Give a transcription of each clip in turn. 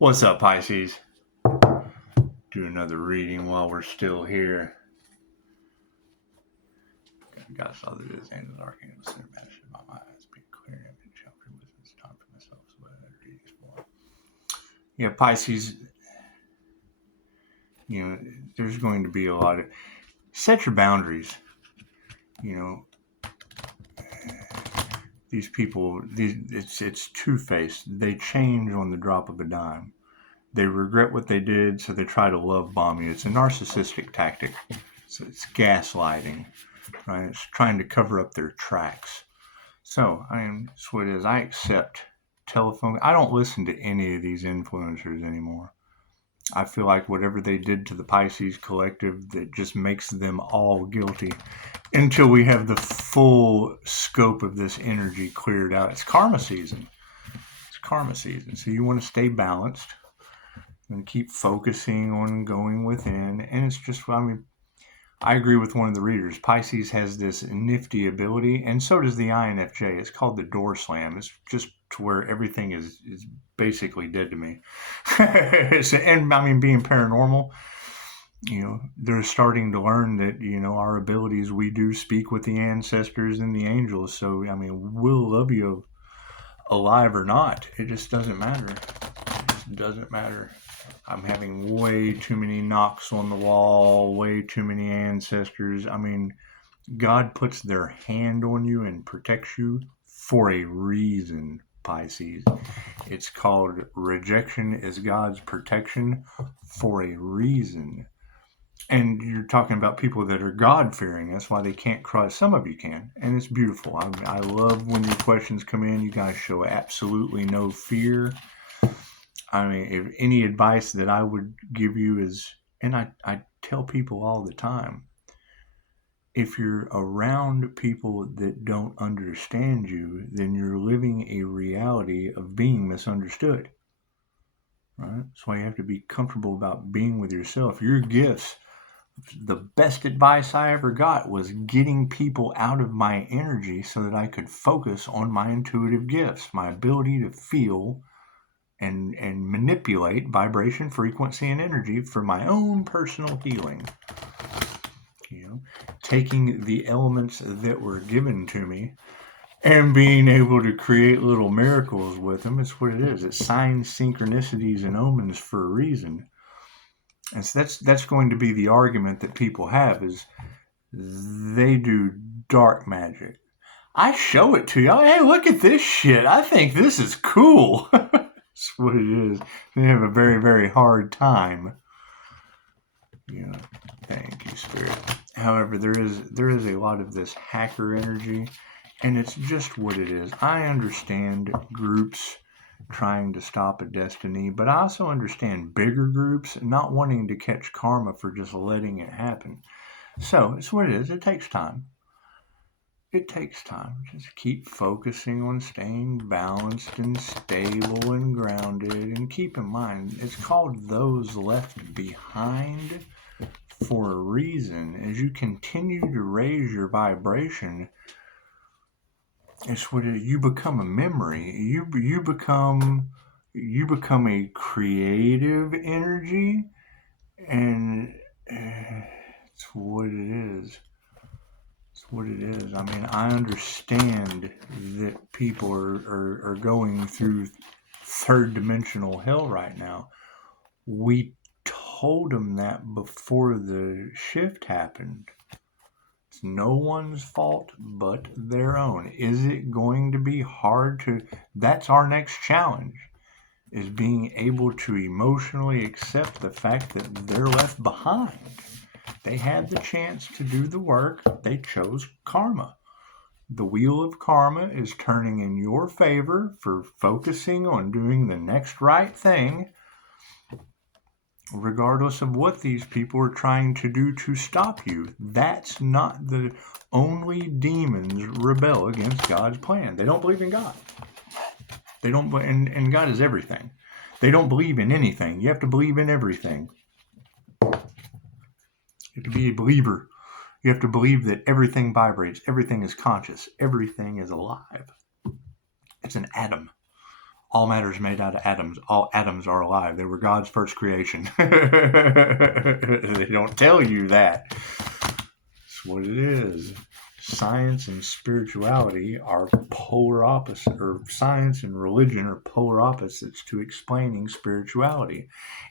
What's up, Pisces? Do another reading while we're still here. God, Father, this angels, archangels, center master in my mind. Speak clear and chapter with this time for myself. So I read these for. Yeah, Pisces. There's going to be a lot of set your boundaries. These people, it's two-faced. They change on the drop of a dime. They regret what they did, so they try to love bomb you. It's a narcissistic tactic. So it's gaslighting, right? It's trying to cover up their tracks. So that's what it is. I accept telephone. I don't listen to any of these influencers anymore. I feel like whatever they did to the Pisces collective, that just makes them all guilty until we have the full scope of this energy cleared out. It's karma season. So you want to stay balanced and keep focusing on going within. And it's just, I agree with one of the readers. Pisces has this nifty ability, and so does the INFJ. It's called the door slam. It's just to where everything is basically dead to me. And being paranormal, they're starting to learn that, our abilities, we do speak with the ancestors and the angels. So, we'll love you alive or not. It just doesn't matter. I'm having way too many knocks on the wall, way too many ancestors. God puts their hand on you and protects you for a reason, Pisces. It's called rejection is God's protection for a reason. And you're talking about people that are God-fearing. That's why they can't cross. Some of you can, and it's beautiful. I love when your questions come in. You guys show absolutely no fear. If any advice that I would give you is, and I tell people all the time, if you're around people that don't understand you, then you're living a reality of being misunderstood. Right? That's why you have to be comfortable about being with yourself. Your gifts, the best advice I ever got was getting people out of my energy so that I could focus on my intuitive gifts, my ability to feel and manipulate vibration, frequency, and energy for my own personal healing. Taking the elements that were given to me and being able to create little miracles with them. It's what it is. It's signs, synchronicities, and omens for a reason. And so that's going to be the argument that people have, is they do dark magic. I show it to y'all. Hey, look at this shit. I think this is cool. That's what it is. They have a very, very hard time. Thank you, Spirit. However, there is a lot of this hacker energy, and it's just what it is. I understand groups trying to stop a destiny, but I also understand bigger groups not wanting to catch karma for just letting it happen. So it's what it is. It takes time. Just keep focusing on staying balanced and stable and grounded. And keep in mind, it's called those left behind for a reason. As you continue to raise your vibration, it's what you become a memory. You become a creative energy, and it's what it is. I understand that people are going through third dimensional hell right now. We told them that before the shift happened. It's no one's fault but their own. Is it going to be hard to... That's our next challenge, is being able to emotionally accept the fact that they're left behind. They had the chance to do the work. They chose karma. The wheel of karma is turning in your favor for focusing on doing the next right thing, regardless of what these people are trying to do to stop you. That's not the only demons rebel against God's plan. They don't believe in God. They don't, and God is everything. They don't believe in anything. You have to believe in everything. You have to be a believer. You have to believe that everything vibrates, everything is conscious, everything is alive. It's an atom. All matter is made out of atoms. All atoms are alive. They were God's first creation. They don't tell you that. That's what it is. Science and spirituality are polar opposites, or science and religion are polar opposites to explaining spirituality.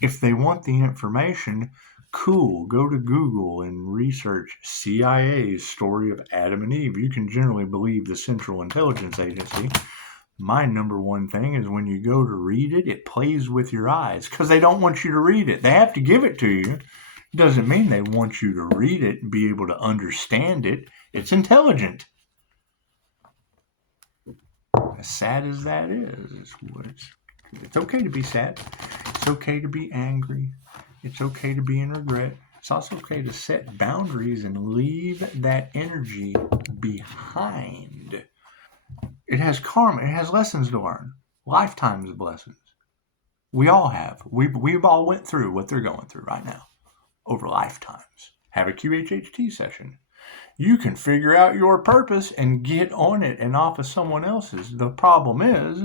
If they want the information, cool, go to Google and research CIA's story of Adam and Eve. You can generally believe the Central Intelligence Agency. My number one thing is when you go to read it, it plays with your eyes because they don't want you to read it. They have to give it to you. Doesn't mean they want you to read it and be able to understand it. It's intelligent. As sad as that is, it's okay to be sad. It's okay to be angry. It's okay to be in regret. It's also okay to set boundaries and leave that energy behind. It has karma. It has lessons to learn. Lifetimes of lessons. We all have. We've all went through what they're going through right now over lifetimes. Have a QHHT session. You can figure out your purpose and get on it and off of someone else's. The problem is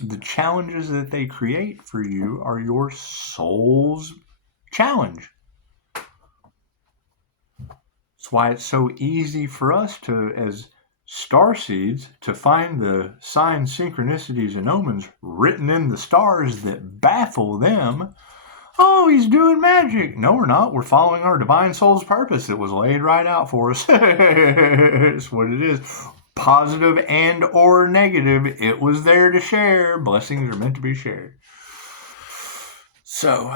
the challenges that they create for you are your soul's challenge. That's why it's so easy for us to, as starseeds, to find the signs, synchronicities, and omens written in the stars that baffle them. Oh, he's doing magic. No, we're not. We're following our divine soul's purpose that was laid right out for us. It's what it is. Positive and or negative. It was there to share. Blessings are meant to be shared. So,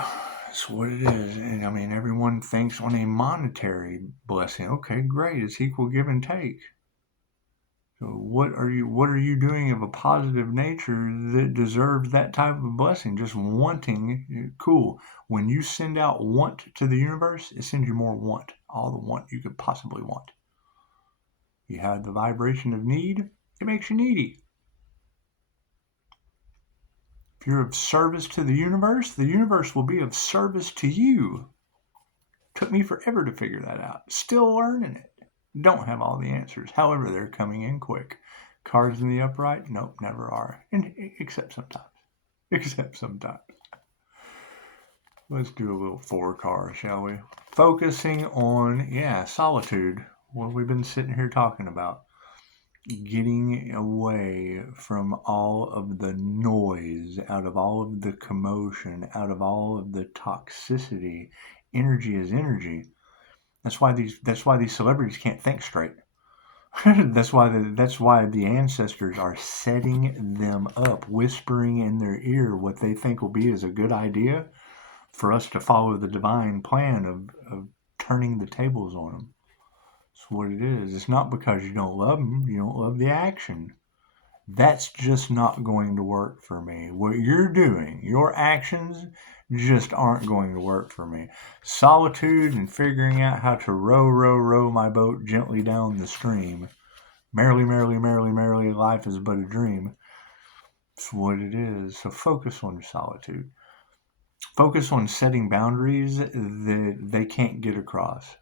that's what it is. And I mean, everyone thinks on a monetary blessing. Okay, great. It's equal give and take. So what are you doing of a positive nature that deserves that type of blessing? Just wanting, cool. When you send out want to the universe, it sends you more want. All the want you could possibly want. You have the vibration of need, it makes you needy. If you're of service to the universe will be of service to you. Took me forever to figure that out. Still learning it. Don't have all the answers. However, they're coming in quick. Cards in the upright? Nope, never are. Except sometimes. Let's do a little 4 card, shall we? Focusing on, solitude. What we've been sitting here talking about. Getting away from all of the noise, out of all of the commotion, out of all of the toxicity. Energy is energy. That's why these celebrities can't think straight. That's why the ancestors are setting them up, whispering in their ear what they think will be as a good idea for us to follow the divine plan of turning the tables on them. That's what it is. It's not because you don't love them, you don't love the action. That's just not going to work for me. What you're doing, your actions just aren't going to work for me. Solitude and figuring out how to row my boat gently down the stream. Merrily, merrily, merrily, merrily, life is but a dream. That's what it is. So focus on solitude. Focus on setting boundaries that they can't get across.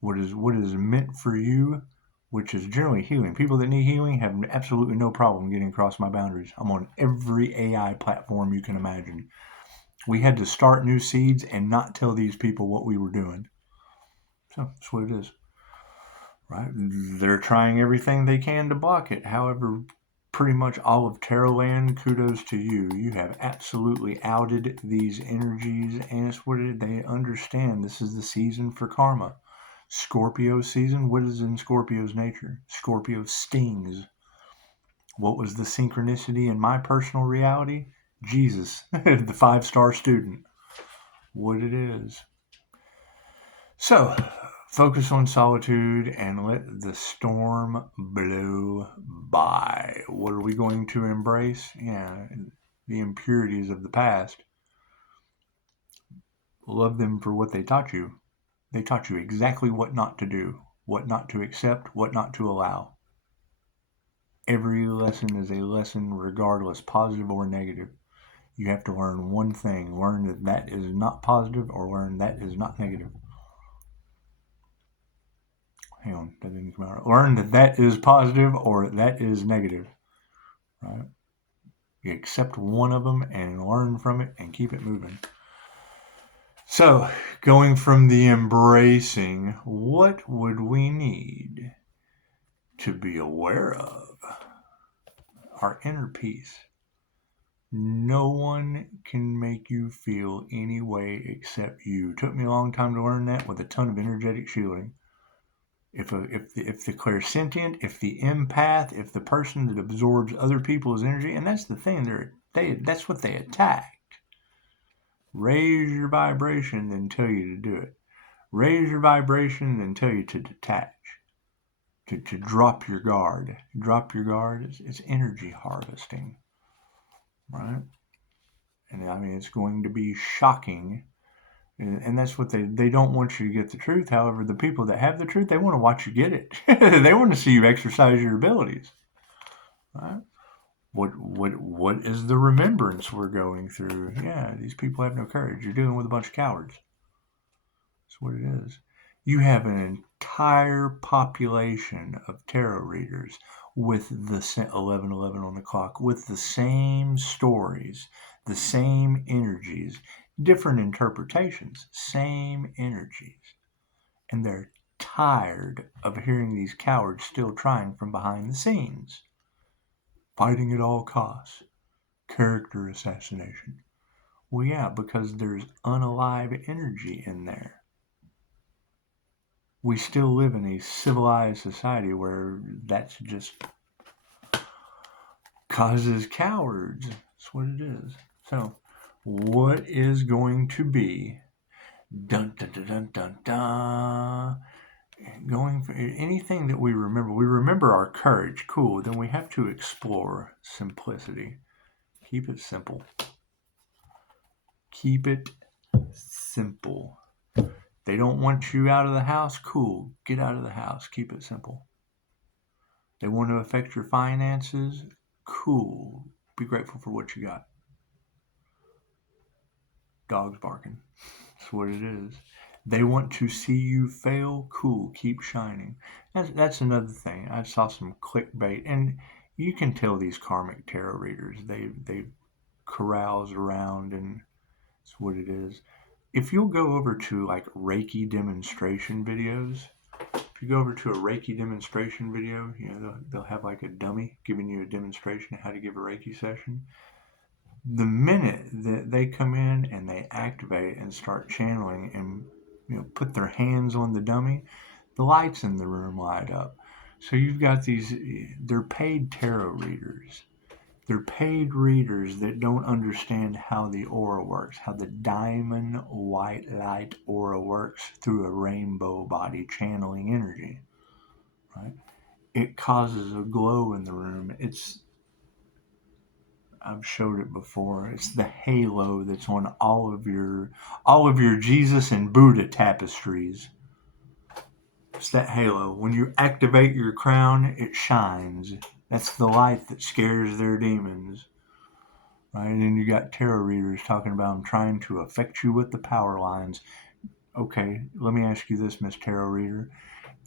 What is meant for you, which is generally healing. People that need healing have absolutely no problem getting across my boundaries. I'm on every AI platform you can imagine. We had to start new seeds and not tell these people what we were doing. So that's what it is. Right? They're trying everything they can to block it. However, pretty much all of Terrorland, kudos to you. You have absolutely outed these energies, and it's what they understand. This is the season for karma. Scorpio season, what is in Scorpio's nature? Scorpio stings. What was the synchronicity in my personal reality? Jesus, the 5-star student. What it is. So, focus on solitude and let the storm blow by. What are we going to embrace? The impurities of the past. Love them for what they taught you. They taught you exactly what not to do, what not to accept, what not to allow. Every lesson is a lesson regardless, positive or negative. You have to learn one thing. Learn that is not positive or learn that is not negative. Hang on, that didn't come out. Learn that is positive or that is negative. Right? You accept one of them and learn from it and keep it moving. So, going from the embracing, what would we need to be aware of? Our inner peace. No one can make you feel any way except you. It took me a long time to learn that with a ton of energetic shielding. If the clairsentient, if the empath, if the person that absorbs other people's energy, and that's the thing, that's what they attacked. Raise your vibration, then tell you to do it. Raise your vibration, then tell you to detach, to drop your guard. Drop your guard is energy harvesting, right? And I mean, it's going to be shocking. And that's what they don't want you to get the truth. However, the people that have the truth, they want to watch you get it. They want to see you exercise your abilities. Right? What is the remembrance we're going through? Yeah, these people have no courage. You're dealing with a bunch of cowards. That's what it is. You have an entire population of tarot readers with the 1111 on the clock, with the same stories, the same energies, different interpretations, same energies. And they're tired of hearing these cowards still trying from behind the scenes. Fighting at all costs. Character assassination. Well, yeah, because there's unalive energy in there. We still live in a civilized society where that's just causes cowards. That's what it is. So, what is going to be dun dun dun dun dun dun? Going for anything that we remember our courage. Cool. Then we have to explore simplicity. Keep it simple. Keep it simple. They don't want you out of the house. Cool. Get out of the house. Keep it simple. They want to affect your finances. Cool. Be grateful for what you got. Dogs barking. That's what it is. They want to see you fail. Cool. Keep shining. That's another thing. I saw some clickbait, and you can tell these karmic tarot readers. They carouse around, and it's what it is. If you'll go over to like Reiki demonstration videos, if you go over to a Reiki demonstration video, you know, they'll have like a dummy giving you a demonstration of how to give a Reiki session. The minute that they come in and they activate and start channeling and, you know, put their hands on the dummy, the lights in the room light up. So you've got these, they're paid tarot readers. They're paid readers that don't understand how the aura works, how the diamond white light aura works through a rainbow body channeling energy, right? It causes a glow in the room. I've showed it before. It's the halo that's on all of your Jesus and Buddha tapestries. It's that halo. When you activate your crown, it shines. That's the light that scares their demons. Right? And you got tarot readers talking about them trying to affect you with the power lines. Okay, let me ask you this, Miss Tarot Reader.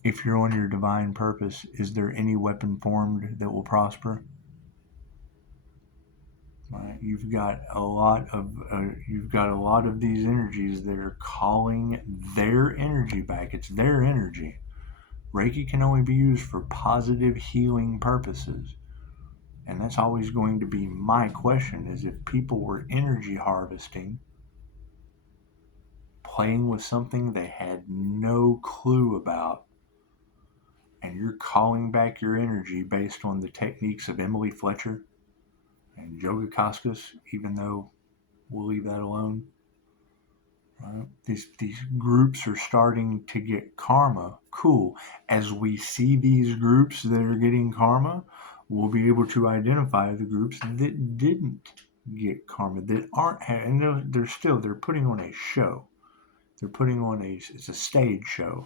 If you're on your divine purpose, is there any weapon formed that will prosper? Right? You've got a lot of these energies that are calling their energy back. It's their energy. Reiki can only be used for positive healing purposes. And that's always going to be my question, is if people were energy harvesting, playing with something they had no clue about, and you're calling back your energy based on the techniques of Emily Fletcher and Yoga Koskas, even though we'll leave that alone. Right? These groups are starting to get karma. Cool. As we see these groups that are getting karma, we'll be able to identify the groups that didn't get karma, that aren't, and they're putting on a show. They're putting on it's a stage show.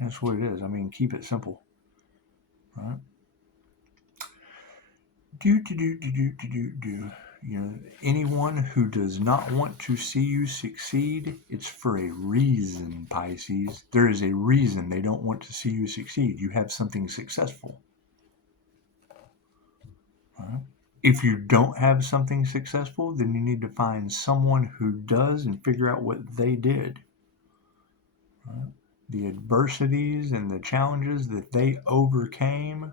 That's what it is. I mean, keep it simple. Right? Do. You know, anyone who does not want to see you succeed, it's for a reason, Pisces. There is a reason they don't want to see you succeed. You have something successful. Right? If you don't have something successful, then you need to find someone who does and figure out what they did. Right? The adversities and the challenges that they overcame,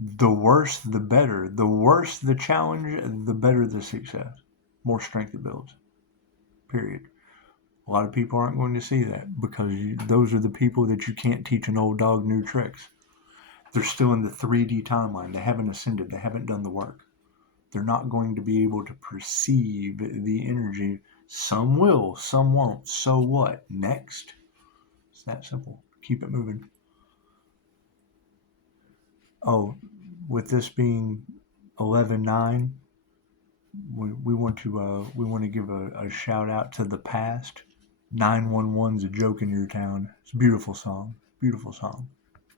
the worse the better. The worse the challenge, the better the success. More strength it builds. Period. A lot of people aren't going to see that because those are the people that you can't teach an old dog new tricks. They're still in the 3D timeline. They haven't ascended. They haven't done the work. They're not going to be able to perceive the energy. Some will, some won't. So what? Next. It's that simple. Keep it moving. Oh, with this being 11/9, we want to give a shout out to the past. 911's a joke in your town. It's a beautiful song. Beautiful song.